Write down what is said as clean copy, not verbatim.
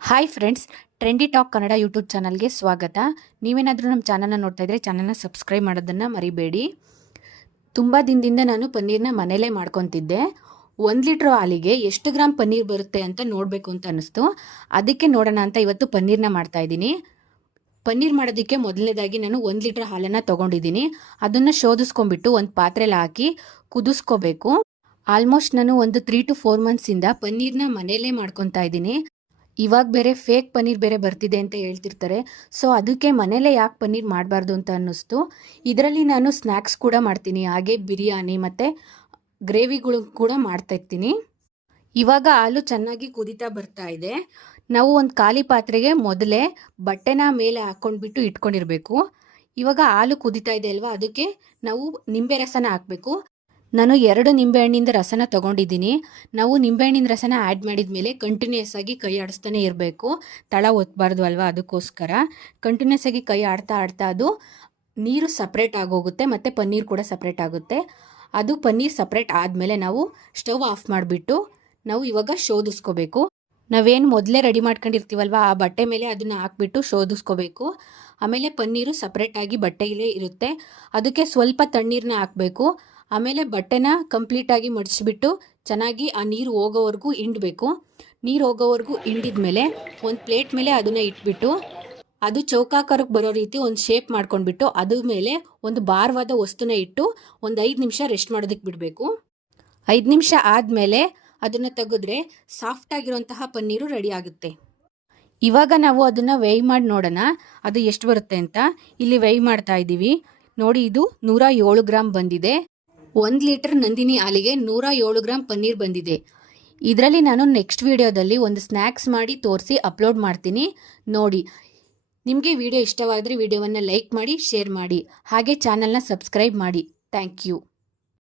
Hi friends, trendy talk Kannada YouTube ಚಾನಲ್ಗೆ ಸ್ವಾಗತ. ನೀವೇನಾದರೂ ನಮ್ಮ ಚಾನಲ್ನ ನೋಡ್ತಾ ಇದ್ದರೆ ಚಾನಲ್ನ ಸಬ್ಸ್ಕ್ರೈಬ್ ಮಾಡೋದನ್ನು ಮರಿಬೇಡಿ. ತುಂಬ ದಿನದಿಂದ ನಾನು ಪನ್ನೀರ್ನ ಮನೇಲೇ ಮಾಡ್ಕೊತಿದ್ದೆ. 1 ಲೀಟ್ರ್ ಹಾಲಿಗೆ ಎಷ್ಟು ಗ್ರಾಮ್ ಪನ್ನೀರ್ ಬರುತ್ತೆ ಅಂತ ನೋಡಬೇಕು ಅಂತ ಅನ್ನಿಸ್ತು. ಅದಕ್ಕೆ ನೋಡೋಣ ಅಂತ ಇವತ್ತು ಪನ್ನೀರ್ನ ಮಾಡ್ತಾಯಿದ್ದೀನಿ. ಪನ್ನೀರ್ ಮಾಡೋದಕ್ಕೆ ಮೊದಲನೇದಾಗಿ ನಾನು 1 ಲೀಟ್ರ್ ಹಾಲನ್ನು ತೊಗೊಂಡಿದ್ದೀನಿ. ಅದನ್ನು ಶೋಧಿಸ್ಕೊಂಡ್ಬಿಟ್ಟು ಒಂದು ಪಾತ್ರೆಯಲ್ಲಿ ಹಾಕಿ ಕುದಿಸ್ಕೋಬೇಕು. ಆಲ್ಮೋಸ್ಟ್ ನಾನು ಒಂದು 3 to 4 ಮಂತ್ಸಿಂದ ಪನ್ನೀರ್ನ ಮನೇಲೇ ಮಾಡ್ಕೊತಾ ಇದ್ದೀನಿ. ಇವಾಗ ಬೇರೆ ಫೇಕ್ ಪನ್ನೀರ್ ಬೇರೆ ಬರ್ತಿದೆ ಅಂತ ಹೇಳ್ತಿರ್ತಾರೆ. ಸೊ ಅದಕ್ಕೆ ಮನೇಲೇ ಯಾಕೆ ಪನ್ನೀರ್ ಮಾಡಬಾರ್ದು ಅಂತ ಅನ್ನಿಸ್ತು. ಇದರಲ್ಲಿ ನಾನು ಸ್ನ್ಯಾಕ್ಸ್ ಕೂಡ ಮಾಡ್ತೀನಿ, ಹಾಗೆ ಬಿರಿಯಾನಿ ಮತ್ತು ಗ್ರೇವಿಗಳು ಕೂಡ ಮಾಡ್ತಾಯಿರ್ತೀನಿ. ಇವಾಗ ಹಾಲು ಚೆನ್ನಾಗಿ ಕುದೀತಾ ಬರ್ತಾ ಇದೆ. ನಾವು ಒಂದು ಖಾಲಿ ಪಾತ್ರೆಗೆ ಮೊದಲೇ ಬಟ್ಟೆನ ಮೇಲೆ ಹಾಕ್ಕೊಂಡ್ಬಿಟ್ಟು ಇಟ್ಕೊಂಡಿರಬೇಕು. ಇವಾಗ ಹಾಲು ಕುದೀತಾ ಇದೆ ಅಲ್ವಾ, ಅದಕ್ಕೆ ನಾವು ನಿಂಬೆ ರಸನ ಹಾಕಬೇಕು. ನಾನು 2 ನಿಂಬೆಹಣ್ಣಿಂದ ರಸನ ತೊಗೊಂಡಿದ್ದೀನಿ. ನಾವು ನಿಂಬೆಹಣ್ಣಿನ ರಸನ ಆ್ಯಡ್ ಮಾಡಿದ ಮೇಲೆ ಕಂಟಿನ್ಯೂಸ್ ಆಗಿ ಕೈ ಆಡಿಸ್ತಾನೆ ಇರಬೇಕು, ತಳ ಒತ್ತಬಾರ್ದು ಅಲ್ವಾ. ಅದಕ್ಕೋಸ್ಕರ ಕಂಟಿನ್ಯೂಸ್ ಆಗಿ ಕೈ ಆಡ್ತಾ ಅದು ನೀರು ಸಪ್ರೇಟ್ ಆಗೋಗುತ್ತೆ ಮತ್ತು ಪನ್ನೀರ್ ಕೂಡ ಸಪ್ರೇಟ್ ಆಗುತ್ತೆ. ಅದು ಪನ್ನೀರ್ ಸಪ್ರೇಟ್ ಆದಮೇಲೆ ನಾವು ಸ್ಟವ್ ಆಫ್ ಮಾಡಿಬಿಟ್ಟು ನಾವು ಇವಾಗ ಶೋಧಿಸ್ಕೋಬೇಕು. ನಾವೇನು ಮೊದಲೇ ರೆಡಿ ಮಾಡ್ಕೊಂಡಿರ್ತೀವಲ್ವ, ಆ ಬಟ್ಟೆ ಮೇಲೆ ಅದನ್ನು ಹಾಕ್ಬಿಟ್ಟು ಶೋಧಿಸ್ಕೋಬೇಕು. ಆಮೇಲೆ ಪನ್ನೀರು ಸಪ್ರೇಟಾಗಿ ಬಟ್ಟೆಯಲ್ಲೇ ಇರುತ್ತೆ, ಅದಕ್ಕೆ ಸ್ವಲ್ಪ ತಣ್ಣೀರನ್ನ ಹಾಕಬೇಕು. ಆಮೇಲೆ ಬಟ್ಟೆನ ಕಂಪ್ಲೀಟಾಗಿ ಮಡಿಸ್ಬಿಟ್ಟು ಚೆನ್ನಾಗಿ ಆ ನೀರು ಹೋಗೋವರೆಗೂ ಹಿಂಡಬೇಕು. ನೀರು ಹೋಗೋವರೆಗೂ ಹಿಂಡಿದ ಮೇಲೆ ಒಂದು ಪ್ಲೇಟ್ ಮೇಲೆ ಅದನ್ನು ಇಟ್ಬಿಟ್ಟು ಅದು ಚೌಕಾಕಾರಕ್ಕೆ ಬರೋ ರೀತಿ ಒಂದು ಶೇಪ್ ಮಾಡ್ಕೊಂಡ್ಬಿಟ್ಟು ಅದ್ರ ಮೇಲೆ ಒಂದು ಭಾರವಾದ ವಸ್ತುನ ಇಟ್ಟು ಒಂದು 5 ನಿಮಿಷ ರೆಸ್ಟ್ ಮಾಡೋದಕ್ಕೆ ಬಿಡಬೇಕು. 5 ನಿಮಿಷ ಆದಮೇಲೆ ಅದನ್ನು ತೆಗೆದ್ರೆ ಸಾಫ್ಟಾಗಿರುವಂತಹ ಪನ್ನೀರು ರೆಡಿ ಆಗುತ್ತೆ. ಇವಾಗ ನಾವು ಅದನ್ನು ವೇಯ್ ಮಾಡಿ ನೋಡೋಣ ಅದು ಎಷ್ಟು ಬರುತ್ತೆ ಅಂತ. ಇಲ್ಲಿ ವೇಯ್ ಮಾಡ್ತಾ ಇದ್ದೀವಿ ನೋಡಿ, ಇದು 107 ಗ್ರಾಮ್ ಬಂದಿದೆ. 1 ಲೀಟರ್ ನಂದಿನಿ ಹಾಲಿಗೆ 107 ಗ್ರಾಮ್ ಪನ್ನೀರ್ ಬಂದಿದೆ. ಇದರಲ್ಲಿ ನಾನು ನೆಕ್ಸ್ಟ್ ವಿಡಿಯೋದಲ್ಲಿ ಒಂದು ಸ್ನ್ಯಾಕ್ಸ್ ಮಾಡಿ ತೋರಿಸಿ ಅಪ್ಲೋಡ್ ಮಾಡ್ತೀನಿ ನೋಡಿ. ನಿಮಗೆ ವಿಡಿಯೋ ಇಷ್ಟವಾದರೆ ವಿಡಿಯೋವನ್ನು ಲೈಕ್ ಮಾಡಿ, ಶೇರ್ ಮಾಡಿ, ಹಾಗೆ ಚಾನಲ್ನ ಸಬ್ಸ್ಕ್ರೈಬ್ ಮಾಡಿ. Thank you.